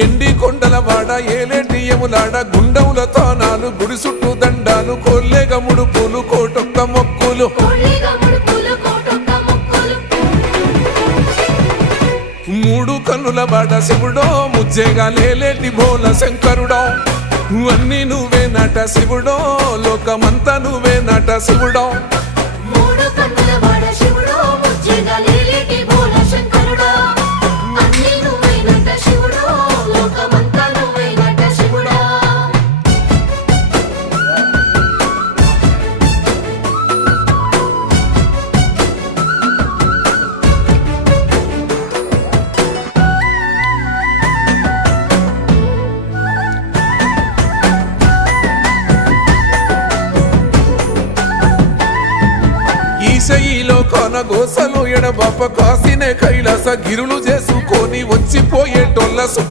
ఎండి కొండల వాడ ఏలేటియములాడ గుండముల తానాలు గుడి చుట్టూ దండాలు కొల్లేగ ముడుపులు కోటొక్క మొక్కులు మూడు కన్నుల వాడ శివుడో ముజ్జేగా లేలేటి భోల శంకరుడో అన్నీ నువ్వే నట శివుడో లోకమంతా నువ్వే నట శివుడో ఈశయిలో కొనగోసలు ఎడబాప కాసినే కైలాస గిరులు చేసుకొని వచ్చిపోయేటోళ్ళ